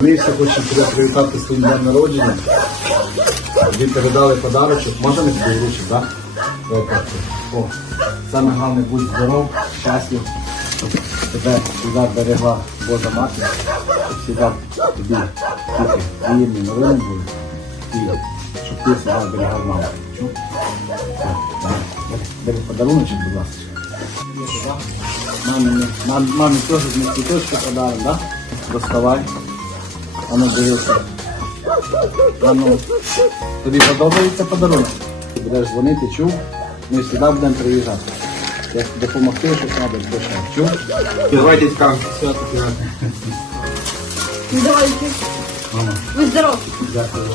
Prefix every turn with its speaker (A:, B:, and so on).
A: Ще хочемо тебе привітати з твоїм днем народження. Тобі передали подарочок. Можна ми тобі вручити? Давай так. О, саме головне будь здоров, щаслив. Тебе завжди берегла Божа мати. Щоб тобі тільки приємні новини були. І щоб ти завжди берегав маму. Так. Бери- подаруночок, будь ласка. Мамі, теж з цвіточки подаримо, так? Доставай. А ну дивися. А ну, тобі подобається подарунок? Ти будеш дзвонити, чув? Ми сюди будемо приїжджати. Як допомогти, що треба буде. Чув?
B: Давайте скажем.
A: Свято пірати.
C: Давайте.
A: Ви
C: Будь здоров.
A: дякую.